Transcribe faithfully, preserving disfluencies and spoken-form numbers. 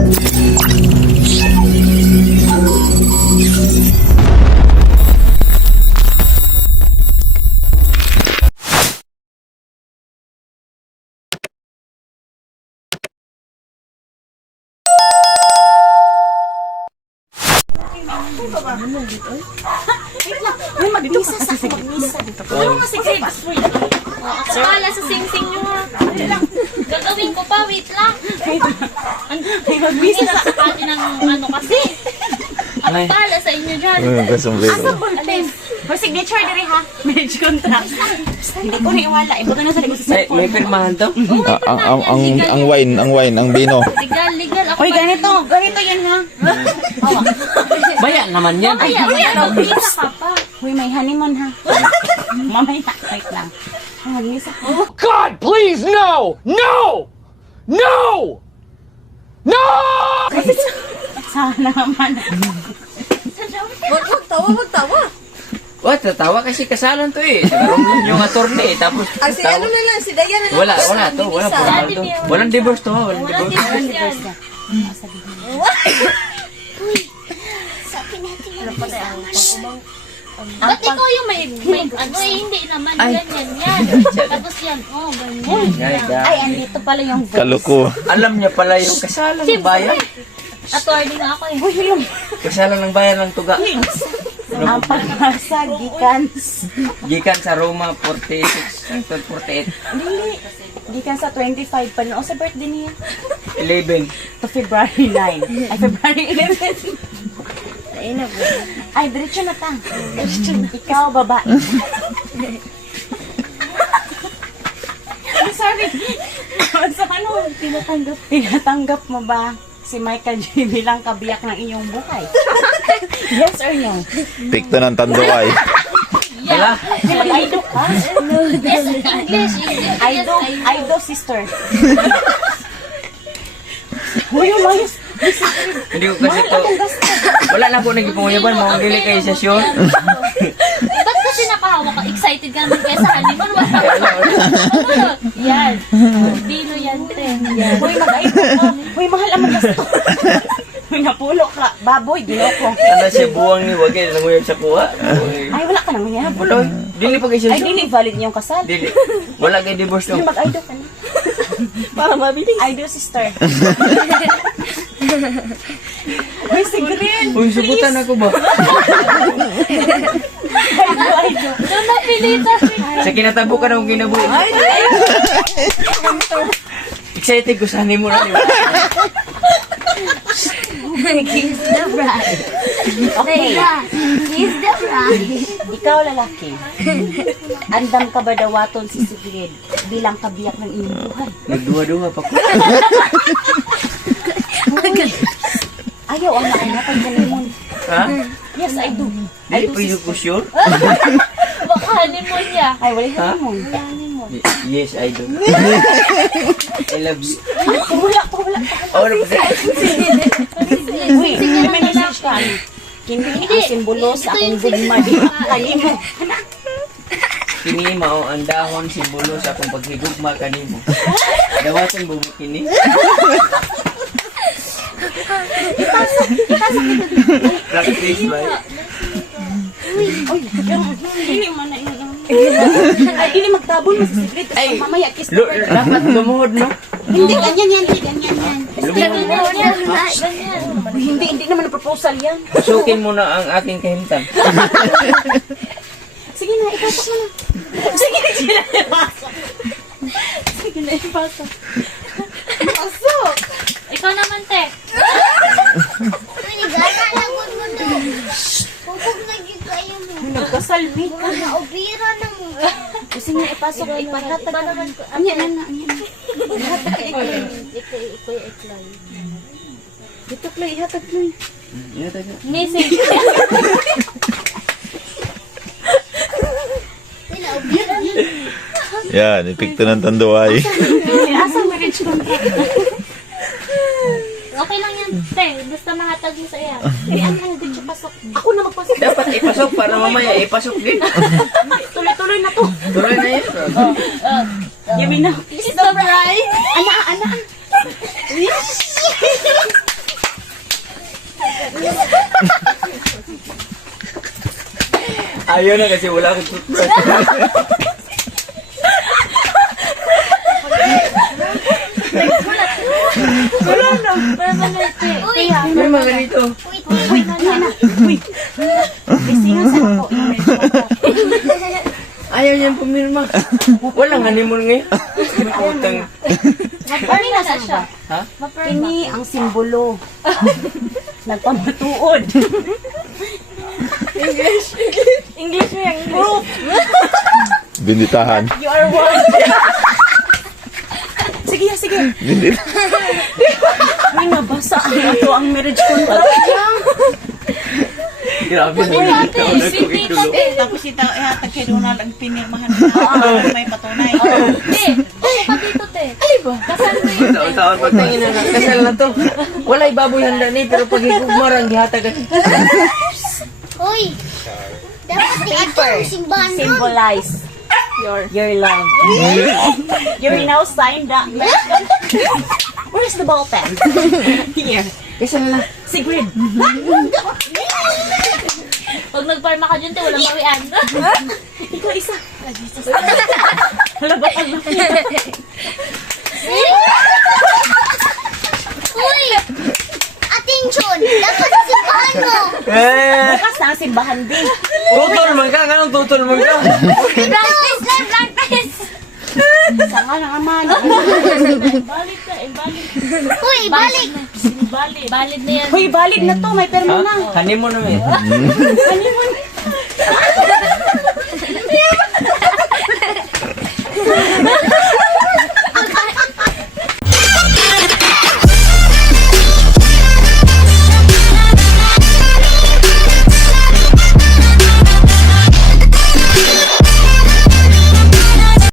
Ay, magbisa sa ako, magbisa. Ano nga si Greg? At wala sa sing-sing nyo ha. Gagawin ko pa, wait lang. Ay, magbisa sa sa kanya ng ano kasi. At pala sa inyo dyan. asa ballpen. For signature diri ha. Marriage contract. Hindi ko naiwala. Ibuto na sa likod sa May, may cellphone. pirmahan to? Ah, ang, ang, ang, ang wine, ang wine, ang vino. Legal, legal. Ako Oy, pa- ganito. Ganito yan ha. Baya naman yan. Ay, ay, ay, magbisa ka pa. Uy, may honeymoon ha. Mamaya, wait lang. Ay, magbisa ko. God, please, no! No! No! No! Sana naman. What? Tatawa kasi kasalan to eh. Siguro yung attorney eh. Tapos Ah, si ano na lang, si Dayan na lang. wala, wala to. Wala formal to. Walang divorce to ha. Walang Walang divorce. divorce yan. Ba't ikaw yung may, may ano eh, hindi naman Ay. ganyan yan. Tapos yan, oh, ganyan. Ay, God. Ay, andito pala yung voice. Kaluko. Alam niya pala yung kasalan ng bayan. Attorney nga ako eh. Uy, yung Kasalan ng bayan ng tuga. ang pagbasa, gikan. Gikan sa Roma forty-six, forty-eight, Dili. Gikan sa twenty-five pa noon sa birthday niya. eleven. To February nine. Ay, February eleven. Ay, diretso na ta. Ikaw, babae. I'm sorry. Sa ano? Tinatanggap. Tinatanggap mo ba si Michael J. bilang kabiyak ng iyong buhay? Yes or no? Pikto ng tanduay. Wala. Mag-aido ka? Yes, English, English. Aido, Yes, aido sister. Uy, umayos. Hindi ko kasi to. Wala na po nagpunguyaban. Mga dili kayo sa show. Ba't kasi nakahawak ka? Excited ka naman kaya sa honeymoon? Wala. Yan. Dino yan, Tren. Yan. Uy, mag-aido ka. Uy, mahal ang magasto. Uy, napulo ka. Baboy, ginoko. Ano siya buwang ni Wagay. Nanguyag sa kuha. Ay, wala ka naman yan. Wala. Dili pa kayo sa Ay, show. dili valid yung kasal. Dili. Wala kayo divorce Uy, no. mag-aido ka na. Para mabilis. Aido sister. Uy, si Green. Uy, subutan ako ba? Aido, aido. Doon napilitan. Sa kinatabo ka na akong ginabuhi. Excited ko sa honeymoon na. Kiss the bride. Okay. Kiss the bride. Ikaw lalaki. Andam ka ba dawaton si Sigrid bilang kabiyak ng iyong buhay? Nagduwa-duwa pa ko. Ayaw, ang nakanapag honeymoon. Ha? Yes, I do. I Dili do, pa yung sister. ko sure? Baka honeymoon niya. Ay, wala yung Ha? honeymoon. Y- Yes, I do. I love you. Ay, wala pa, wala pa. Oh, ano pa? Uy, may message ka. ano? Hindi ang simbolo sa akong gugma. Di ba? Kanimo. Kini mao ang dahon simbolo sa akong paghigugma kanimo. Dawaton mo kini. Practice ba? Uy, hindi man na yun. Ay, hindi magtabon mo sa Sigrid. Ay, Mamaya, kiss Lo, the bride. dapat lumuhod no? Hindi, ganyan yan. Hindi, ganyan yan. Lumuhod. Uy, Hindi, hindi naman ang proposal yan. Pasukin mo na ang aking kahimtang. Sige na, ipasok mo na. Sige na, sige na, ipasok. Sige na, ipasok. Pasok! Ikaw naman, te. Gana lang mo no. Pupog naging kayo mo. Nagkasalmi ka. Naubira na mo. Sige na, ipasok. Ipahatag ka naman. Ano yan, ano, ano yan. Ikaw, ikaw yung iklay. Dito, Clay, ihatag mo. Message. Naubira na. Yan, ipikto ng tanduay. Asang marriage contract. Okay lang yan, te. Basta mahatag mo sa iya. Eh, ano, ano, dito pasok. Ako na magpasok. Dapat ipasok para mamaya ipasok din. Tuloy-tuloy na to. Tuloy na yan. Yamin na. Kiss the bride. Ana, ana. Ayaw na kasi wala akong toothbrush. Wala na. Wala na. Uy, May mga ganito. wait, wait, Uy! Bisingan sa ako. Ayaw niyang pumirma. Walang honeymoon ngayon. May utang. Maperma na siya. Ha? Maperma. Ini ang simbolo. Nagpamatuod. English mo yung English. Binditahan. You are one. Sige, sige. Bindit. Uy, nabasa ang ito ang marriage contract. Grabe na Hindi nakita ko na Hindi kung itulo. kasi. Tapos ita ihatag kay Donald ang pinirmahan na para may patunay. Te, upo ka dito, te. Ay ba? Kasal mo yun, te. Taon-taon pagtangin na kasal na to. Walay baboy handa ni pero pag higugmarang gihatag. Uy! Dapat ito ang simbahan nun. Symbolize your your love. You're now signed up. Where's the ball pen? Here. Kasal na. Sigrid. Pag nagparma ka dyan, te, walang bawian. Ikaw isa. Hala ba pag Uy! Attention! Dapat simbahan mo! Eh, bukas na ang simbahan din. tutol man ka. Anong tutol man ka? Practice lang, practice. Sanga na naman. Valid na, invalid. Uy, balik! Valid. Valid na yan. Hoy, valid na to. May perma Ha? na. Honeymoon naman. Honeymoon.